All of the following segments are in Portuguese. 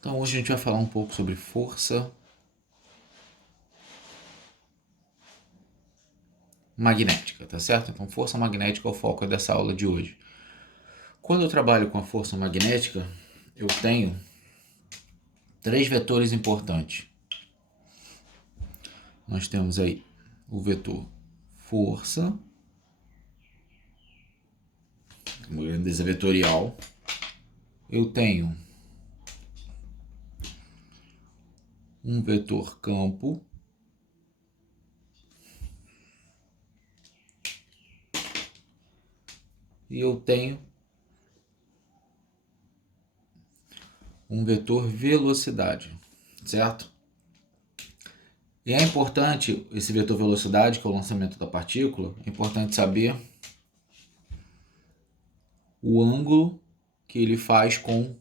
Então hoje a gente vai falar um pouco sobre força magnética, tá certo? Então força magnética é o foco dessa aula de hoje. Quando eu trabalho com a força magnética, eu tenho três vetores importantes. Nós temos aí o vetor força, uma grandeza vetorial. Eu tenho um vetor campo. E eu tenho um vetor velocidade, certo? E é importante esse vetor velocidade, que é o lançamento da partícula, é importante saber o ângulo que ele faz com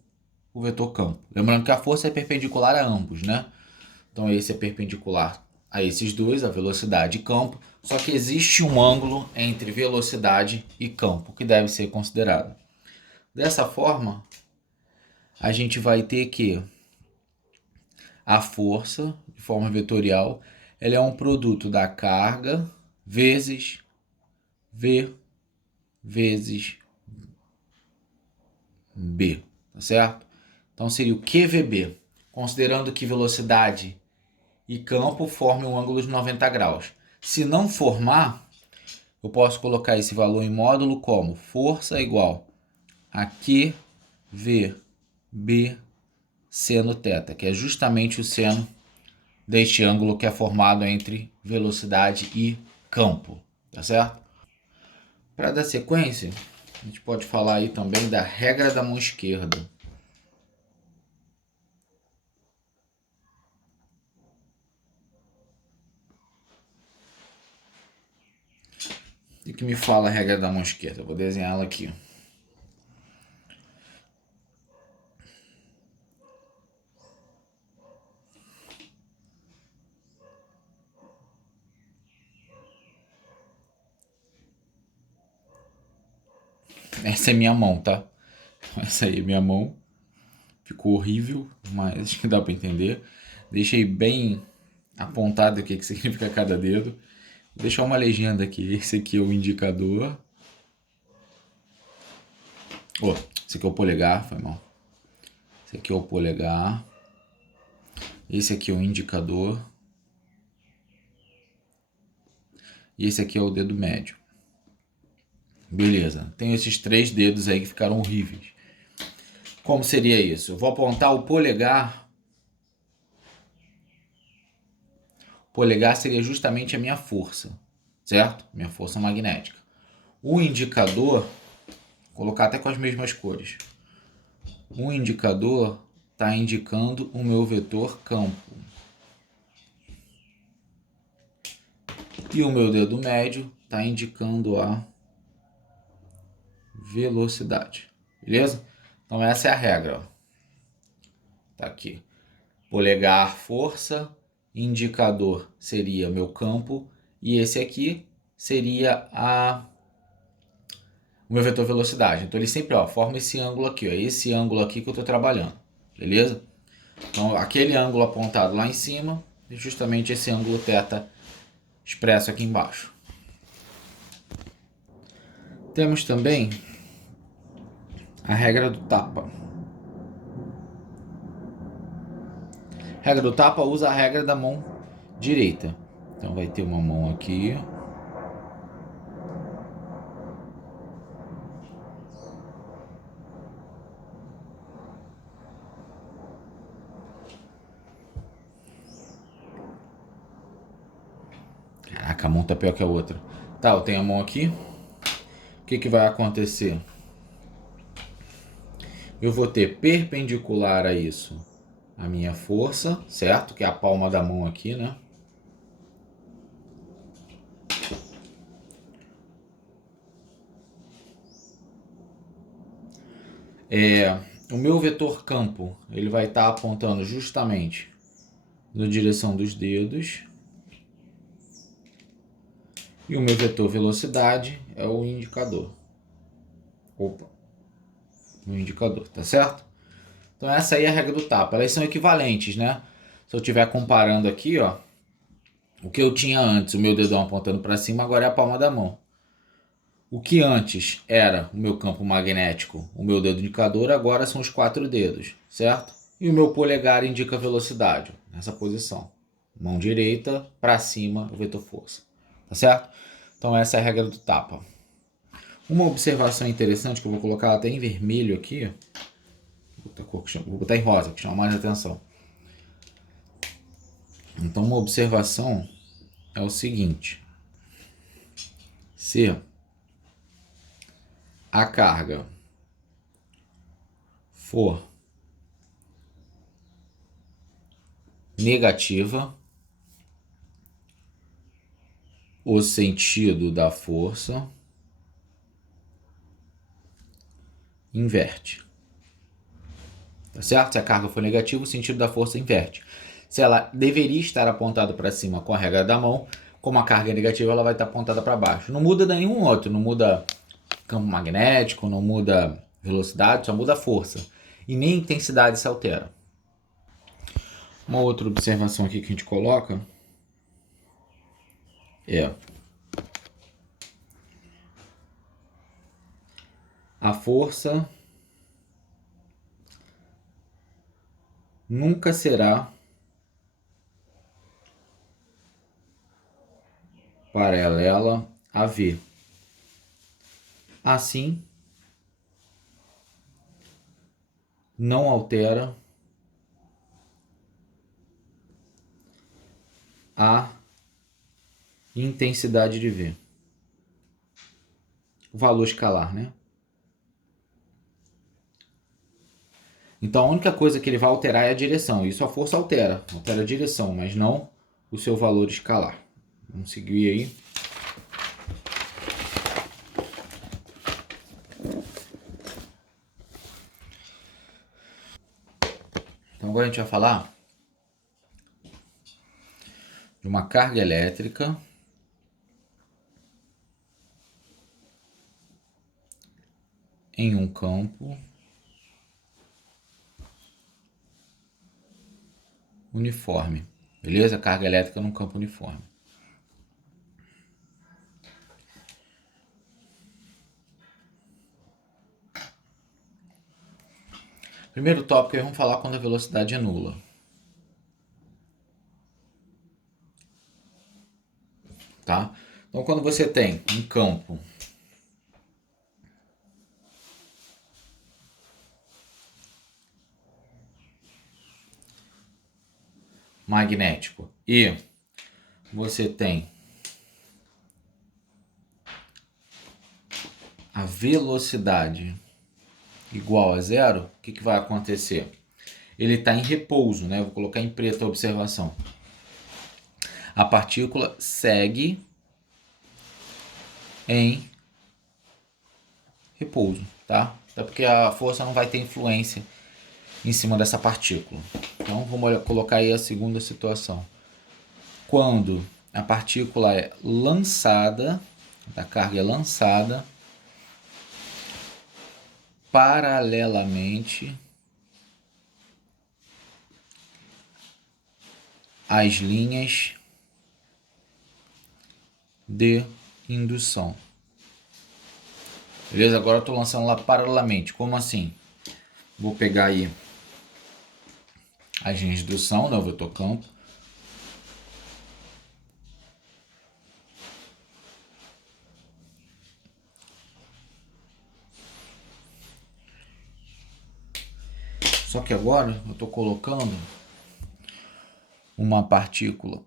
o vetor campo. Lembrando que a força é perpendicular a ambos, né? Então esse é perpendicular a esses dois, a velocidade e campo, só que existe um ângulo entre velocidade e campo que deve ser considerado. Dessa forma, a gente vai ter que a força, de forma vetorial, ela é um produto da carga vezes V vezes B, tá certo? Então seria o QVB, considerando que velocidade e campo formem um ângulo de 90 graus. Se não formar, eu posso colocar esse valor em módulo como força igual a QVB seno θ, que é justamente o seno deste ângulo que é formado entre velocidade e campo, tá certo? Para dar sequência, a gente pode falar aí também da regra da mão esquerda. O que me fala a regra da mão esquerda? Eu vou desenhar ela aqui. Essa é minha mão, tá? Essa aí é minha mão. Ficou horrível, mas acho que dá para entender. Deixei bem apontado o que significa cada dedo. Vou deixar uma legenda aqui. Esse aqui é o indicador. Esse aqui é o polegar, foi mal. Esse aqui é o polegar. Esse aqui é o indicador. E esse aqui é o dedo médio. Beleza, tenho esses três dedos aí que ficaram horríveis. Como seria isso? Eu vou apontar o polegar. O polegar seria justamente a minha força, certo? Minha força magnética. O indicador, vou colocar até com as mesmas cores. O indicador está indicando o meu vetor campo. E o meu dedo médio está indicando a velocidade. Beleza? Então essa é a regra. Ó. Tá aqui. Polegar, força. Indicador seria meu campo. E esse aqui seria o meu vetor velocidade. Então ele sempre forma esse ângulo aqui. Ó, esse ângulo aqui que eu estou trabalhando. Beleza? Então aquele ângulo apontado lá em cima é justamente esse ângulo θ expresso aqui embaixo. Temos também a regra do tapa. A regra do tapa usa a regra da mão direita. Então vai ter uma mão aqui. Caraca, a mão tá pior que a outra. Tá, eu tenho a mão aqui. O que vai acontecer? Eu vou ter perpendicular a isso a minha força, certo? Que é a palma da mão aqui, né? O meu vetor campo, ele vai estar apontando justamente na direção dos dedos. E o meu vetor velocidade é o indicador. O indicador, tá certo? Então essa aí é a regra do tapa. Elas são equivalentes, né? Se eu estiver comparando aqui, ó, o que eu tinha antes, o meu dedão apontando para cima, agora é a palma da mão. O que antes era o meu campo magnético, o meu dedo indicador, agora são os 4 dedos, certo? E o meu polegar indica a velocidade, nessa posição. Mão direita, para cima, o vetor força. Tá certo? Então essa é a regra do tapa. Uma observação interessante que eu vou colocar até em vermelho aqui, vou botar em rosa, que chama mais atenção. Então uma observação é o seguinte: se a carga for negativa, o sentido da força inverte. Tá certo? Se a carga for negativa, o sentido da força inverte. Se ela deveria estar apontada para cima com a regra da mão, como a carga é negativa, ela vai estar apontada para baixo. Não muda nenhum outro, não muda campo magnético, não muda velocidade, só muda a força. E nem a intensidade se altera. Uma outra observação aqui que a gente coloca é: a força nunca será paralela a V. Assim, não altera a intensidade de V. O valor escalar, né? Então a única coisa que ele vai alterar é a direção. Isso a força altera a direção, mas não o seu valor escalar. Vamos seguir aí. Então agora a gente vai falar de uma carga elétrica em um campo uniforme. Beleza? Carga elétrica num campo uniforme. Primeiro tópico aí, vamos falar quando a velocidade é nula. Tá? Então quando você tem um campo magnético e você tem a velocidade igual a zero, o que vai acontecer? Ele está em repouso, né? Vou colocar em preto a observação. A partícula segue em repouso, tá? Até porque a força não vai ter influência em cima dessa partícula. Então vamos colocar aí a segunda situação. Quando a partícula é lançada, a carga é lançada paralelamente às linhas de indução. Beleza? Agora eu estou lançando lá paralelamente. Como assim? Vou pegar aí as linhas de indução, né, o vetor campo. Só que agora eu estou colocando uma partícula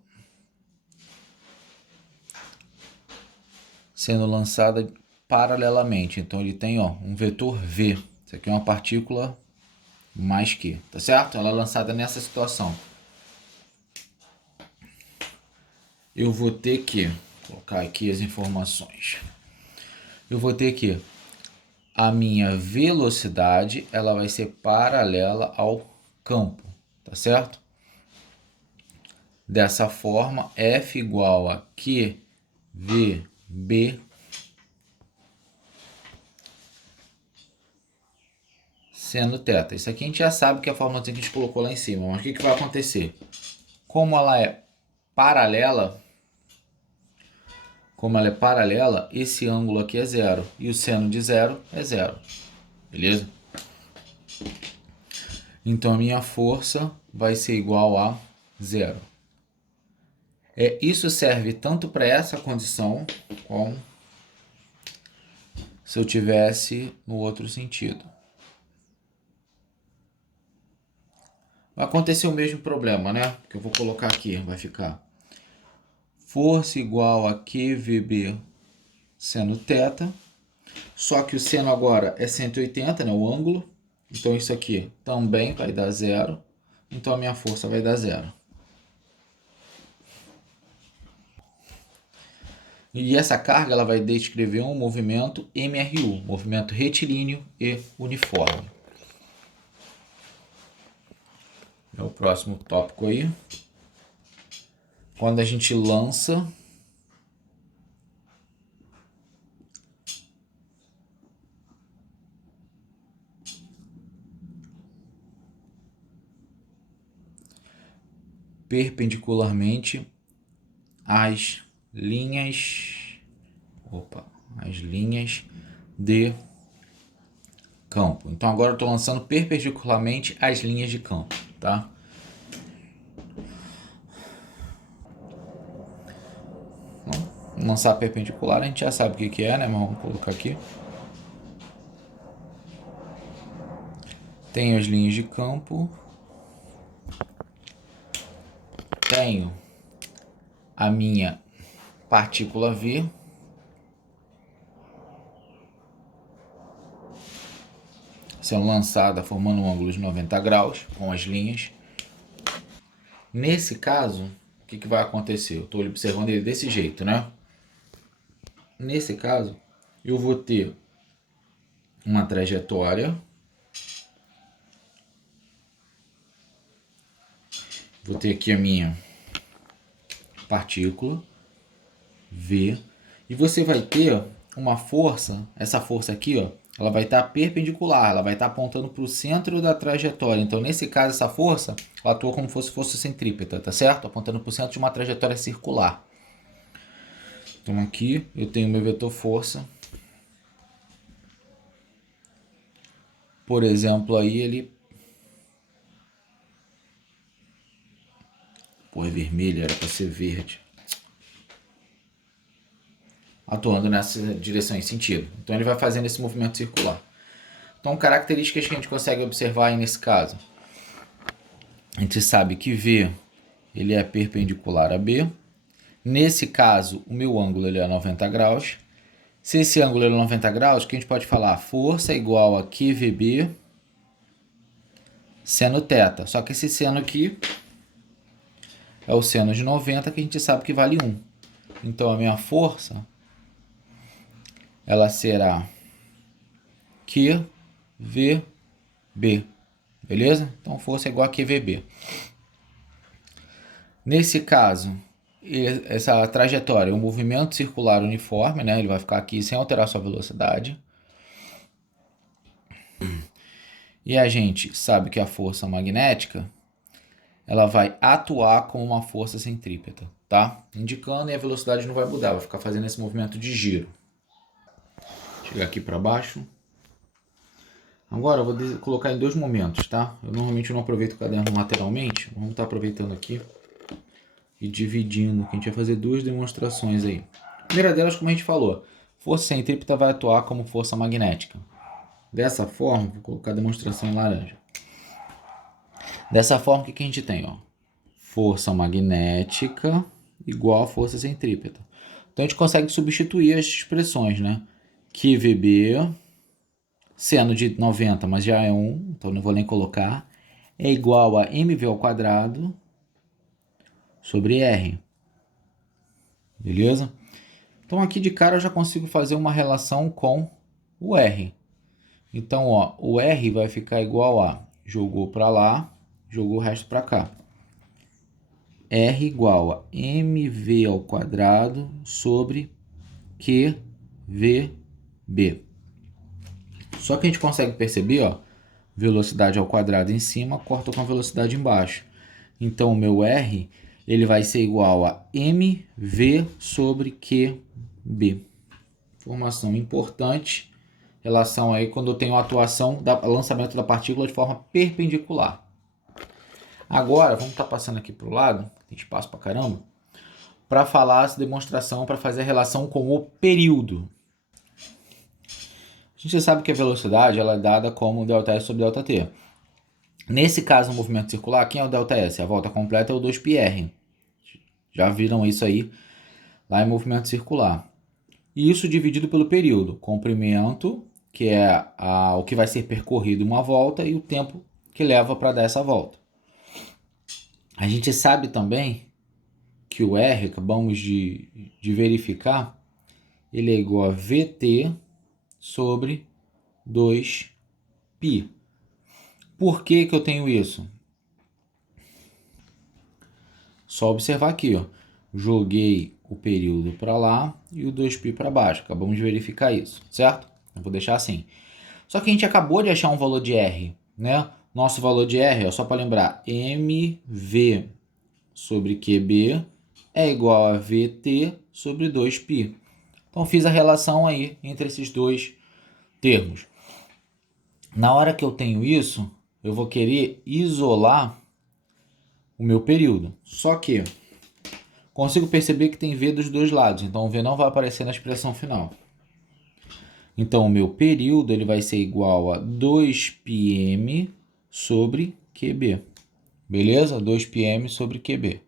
sendo lançada paralelamente. Então ele tem, ó, um vetor V. Isso aqui é uma partícula mais que, tá certo? Ela é lançada nessa situação. Eu vou ter que colocar aqui as informações. Eu vou ter que a minha velocidade, ela vai ser paralela ao campo, tá certo? Dessa forma, F igual a QVB seno θ. Isso aqui a gente já sabe que é a fórmula que a gente colocou lá em cima. Mas o que vai acontecer? Como ela é paralela, esse ângulo aqui é zero. E o seno de zero é zero. Beleza? Então a minha força vai ser igual a zero. Isso serve tanto para essa condição, como se eu tivesse no outro sentido. Vai acontecer o mesmo problema, né? Que eu vou colocar aqui, vai ficar força igual a QVB seno θ. Só que o seno agora é 180, né? O ângulo. Então isso aqui também vai dar zero. Então a minha força vai dar zero. E essa carga ela vai descrever um movimento MRU, movimento retilíneo e uniforme. É o próximo tópico aí. Quando a gente lança perpendicularmente as linhas de campo. Então agora eu estou lançando perpendicularmente as linhas de campo, tá? Então, lançar perpendicular a gente já sabe o que é, né? Mas vamos colocar aqui. Tenho as linhas de campo. Tenho a minha partícula V. Sendo lançada formando um ângulo de 90 graus com as linhas. Nesse caso, o que vai acontecer? Eu estou observando ele desse jeito, né? Nesse caso, eu vou ter uma trajetória. Vou ter aqui a minha partícula V. E você vai ter uma força, essa força aqui, ó, ela vai estar perpendicular, ela vai estar apontando para o centro da trajetória. Então, nesse caso, essa força, ela atua como se fosse centrípeta, tá certo? Apontando para o centro de uma trajetória circular. Então, aqui eu tenho meu vetor força. Por exemplo, aí ele... Pô, é vermelho, era para ser verde. Atuando nessa direção e sentido. Então ele vai fazendo esse movimento circular. Então características que a gente consegue observar aí nesse caso. A gente sabe que V ele é perpendicular a B. Nesse caso, o meu ângulo ele é 90 graus. Se esse ângulo é 90 graus, o que a gente pode falar? Força igual a QVB seno θ. Só que esse seno aqui é o seno de 90, que a gente sabe que vale 1. Então a minha força ela será QVB, beleza? Então força igual a QVB. Nesse caso, essa trajetória é um movimento circular uniforme, né? Ele vai ficar aqui sem alterar sua velocidade. E a gente sabe que a força magnética ela vai atuar como uma força centrípeta, tá? Indicando, e a velocidade não vai mudar, vai ficar fazendo esse movimento de giro. Chegar aqui para baixo. Agora eu vou colocar em dois momentos, tá? Eu normalmente não aproveito o caderno lateralmente. Vamos estar aproveitando aqui e dividindo, que a gente vai fazer duas demonstrações aí. A primeira delas, como a gente falou, força centrípeta vai atuar como força magnética. Dessa forma, vou colocar a demonstração em laranja. Dessa forma, o que a gente tem? Ó? Força magnética igual a força centrípeta. Então a gente consegue substituir as expressões, né? QVB, seno de 90, mas já é 1, então não vou nem colocar, é igual a mv ao quadrado sobre R. Beleza? Então aqui de cara eu já consigo fazer uma relação com o R. Então, ó, o R vai ficar igual a jogou para lá, jogou o resto para cá. R igual a mv ao quadrado sobre QVB. Só que a gente consegue perceber, ó, velocidade ao quadrado em cima, corta com a velocidade embaixo. Então, o meu R ele vai ser igual a mv sobre qb. Informação importante, relação aí quando eu tenho a atuação do lançamento da partícula de forma perpendicular. Agora, vamos estar passando aqui para o lado, tem espaço para caramba, para falar essa demonstração, para fazer a relação com o período. A gente sabe que a velocidade ela é dada como ΔS sobre ΔT. Nesse caso, o movimento circular, quem é o ΔS? A volta completa é o 2πr. Já viram isso aí lá em movimento circular. E isso dividido pelo período. Comprimento, que é o que vai ser percorrido uma volta, e o tempo que leva para dar essa volta. A gente sabe também que o R, acabamos de verificar, ele é igual a VT sobre 2π. Por que eu tenho isso? Só observar aqui, ó. Joguei o período para lá e o 2π para baixo. Acabamos de verificar isso, certo? Eu vou deixar assim. Só que a gente acabou de achar um valor de R, né? Nosso valor de R, ó, só para lembrar, mv sobre qb é igual a vt sobre 2π. Então fiz a relação aí entre esses dois termos. Na hora que eu tenho isso, eu vou querer isolar o meu período. Só que consigo perceber que tem V dos dois lados, então o V não vai aparecer na expressão final. Então o meu período ele vai ser igual a 2πm sobre QB. Beleza? 2πm sobre QB.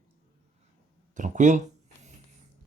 Tranquilo?